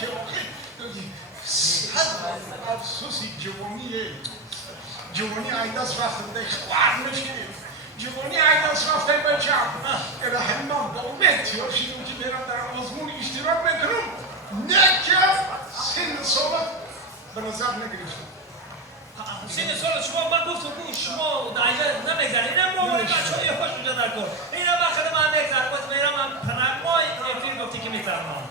که صد افسوسی جوانی عیداز رفته بوده خوار نشید جوانی عیداز رفته بچم الهی من با امید شدیم که برم در آزمون اشتراک میکنم نه که سن سالت به نظر نگرفتم سن سال شما من گفتم شما دایره نمیگذارید نه ما بچه‌ها یه خوش اونجا در کن اینا وقت من نگذارم باز میرم من پناهگاه فیلم گفتی که میذارم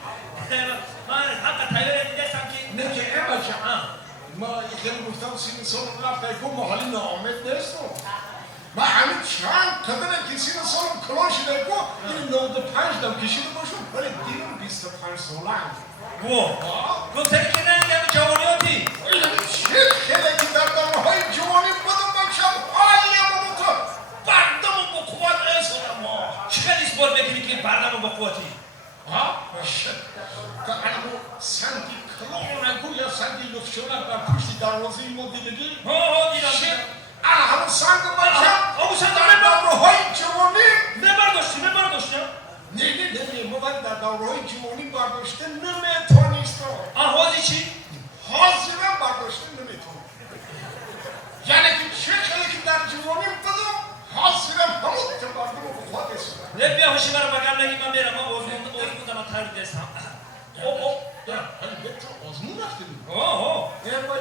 من حتی تایلر دیدم که نه که بچم ما خیلی گفتم سن سال رفته که محالی ناامید نیستم ما همین چند قدره که سن سال کلان شده که این 95 دم کشیده باشم ولی دیرم 25 سالم گفتن که نه یعنی جوانیاتی چه خیلی که در دمهای جوانی بودم بچم حالیم رو تو بردم با قوت اصلا ما چقدر اسبال بکنی که بردم با قوتی تا علمو سنگی کلان نگو یا سنگی یفشونه بر پشتی دروازه ما دیدگی دیدم همون سنگ بچم همون سنگ در دورهای جوانی نبرداشتی نه ما باید در دورهای جوانی برداشته نمیتونستم حاضی چی؟ حاضرم برداشته نمیتونم یعنی که چه خیلی که در جوانی بدم حاضرم همون که بردم و بخواد استم نه بیا هوشی برای بگم نگی من میرم من آزمون دارم تر دستم ولی به تو آزمون رفتیم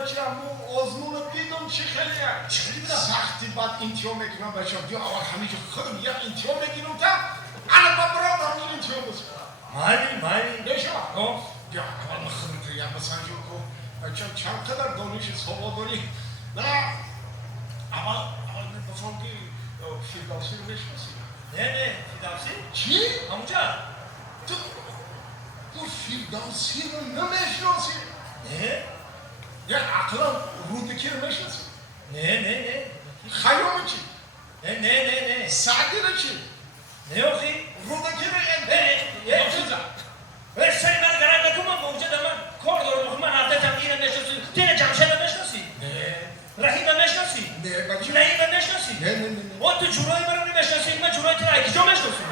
بچه همون آزمون رو دیدم چه خیلی سختی بعد انتیام میکنم بچه بیا اول همیشه خودم یک انتیام میگیرم تا الان با برام دارم این انتیام بسیم مالی نشما بیا اول خودم تو یک بسنجیم کن بچه چند قدر دانش سوا داری نه اول بفهم که فیردوسی رو بشناسی نه فیردوسی؟ چی؟ همونجا تو فیردوسی رو نمیشناسی؟ نه یا عقلا رودکی رو میشناسی؟ نه خیام چی؟ نه سعدی رو چی؟ نه آخی رودکی رو سری من قرار نکن من موجه من کار دارم من حضرتم اینم نشناسی تین جمشد نمیشناسی؟ رحیم نمیشناسی؟ نه بچه نعیم نمیشناسی؟ نه تو جورایی من نمیشناسی من جورایی تو ایکی جا میشناسی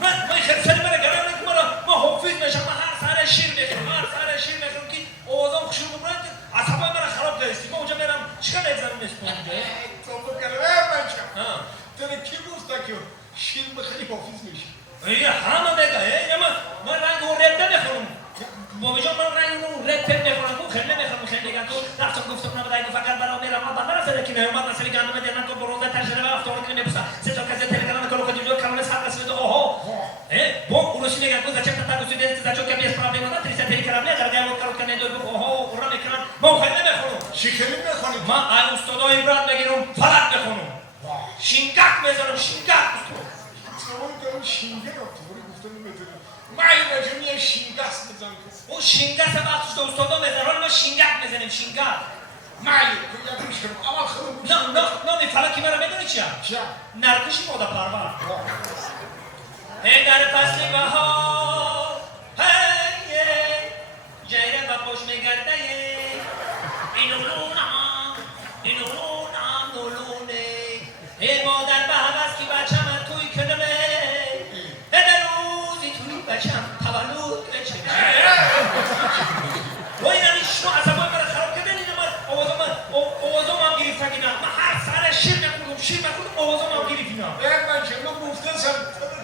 من خیلی سری من قرار نکن ما حافظ میشم من هر سر شیر میخونم که آوازم خوشی ببرند عصبای من خراب کردی ما اونجا میرم چه نگذارم نیست اونجا تو بکنه بچه تو کی گفته که شیر بخری حافظ میشی؟ همه بگه من رنگ و رب نمیخونم بابا جان من رنگ و رب نمیخونم خیلی نمیخونم خیلی نگم تو رفتم گفتم نباید فقط برام میرم من برام سر کی میومد مثلا گندم دیدن که بروزه ترشده و افتاد که نمیپسا سه تا کسی تلگرام کلو که دیدو کامل سر رسید بom unosili nekako začepta tako studenti začo که بیس پرابلم داد تریس تلگرام نه در دیالوگ کارت کنه دو اورا میکنن ما خیلی نمیخونم شیخری میخونی من ای استادای برات بگیرم فقط بخونم شینگک میذارم شینگک تو شینگه رو توری گفته نمیتونی مای بچه میه شینگس بزن اون شینگس وقتش تو استادا میذارن ما شینگک میزنیم شینگک مای تو یادش کنم اول خودم نه فلکی مرا میدونی چیه؟ نرکشی ماده پرور ای در فصل بهار هی جیره و خوش میگرده اینو نولونه ای مادر به هوس که بچه من توی کلمه ای در روزی توی بچم تولد بچه وای نمی شما عصبای من خراب کردن اینه من آوازم هم گریفتن اینا من هر سر شیر نکنم آوازم هم گریفتن ای بچه من گفته سم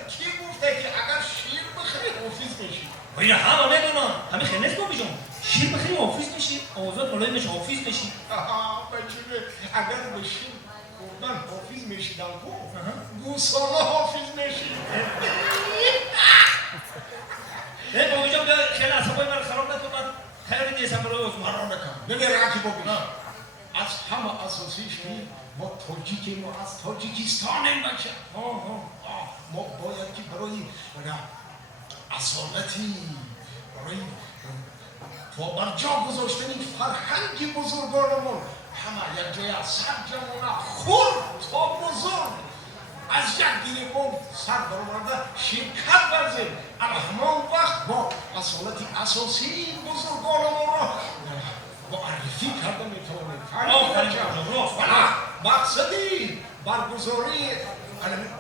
کی گفته که اگر شیر بخری حافظ میشی وای همه میدونم همه خیلی نیست بابی جان شیر بخری حافظ میشی آوازات بالای میشه حافظ میشی بچه اگر به شیر من حافظ میشیدم کو گوساله حافظ میشی نه بابی جان بیا خیلی عصبای من خراب نکن من خیلی نیستم برای آزمون مرا نکن ببین راکی بابی از همه اساسیش ما تاجیکیم و از تاجیکستانیم بچه ما باید که برای اصالتی برای برجا گذاشتن این فرهنگ بزرگانمون همه یک جای از سر جمعونه خور تا بزرگ از یک گریبان سر برآورده شرکت ورزیم اما همان وقت با اصالتی اساسی بزرگانمون را معرفی کرده میتوانیم مقصدی برگزاری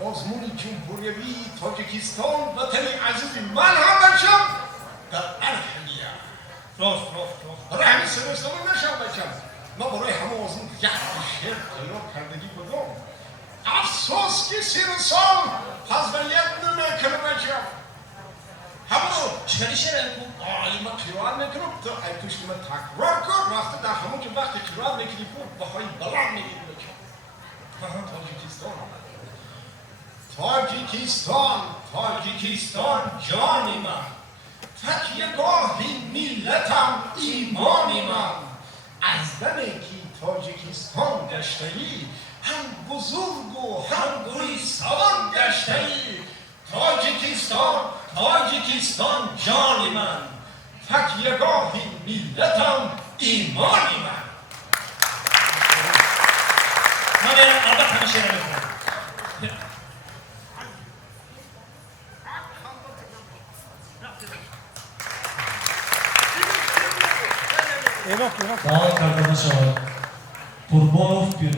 آزمون جمهوری تاجیکستان وطن عزیز من هم بچم در ارحمیه راست برای همین سرستان نشم بچم ما برای همه آزمون یک شعر تیار کردگی بدم افسوس که سرستان حضوریت نمیکنه بچم همون چکاری شعر کو؟ ما قرار میکنم تو ای توش من تکرار کن رفته در همون که وقتی قرار میکنی بود بخوای بلند میگید بچم تاجیکستان جانی من تکیهگاهی ملتم ایمانی من از دمی که تاجیکستان گشته‌ای هم بزرگ و هم گریستان گشته‌ای تاجیکستان جانی من تکیهگاهی ملتم ایمانی من من البته همه شعر میخونم Dağ arkadaşlar, Turboyov bir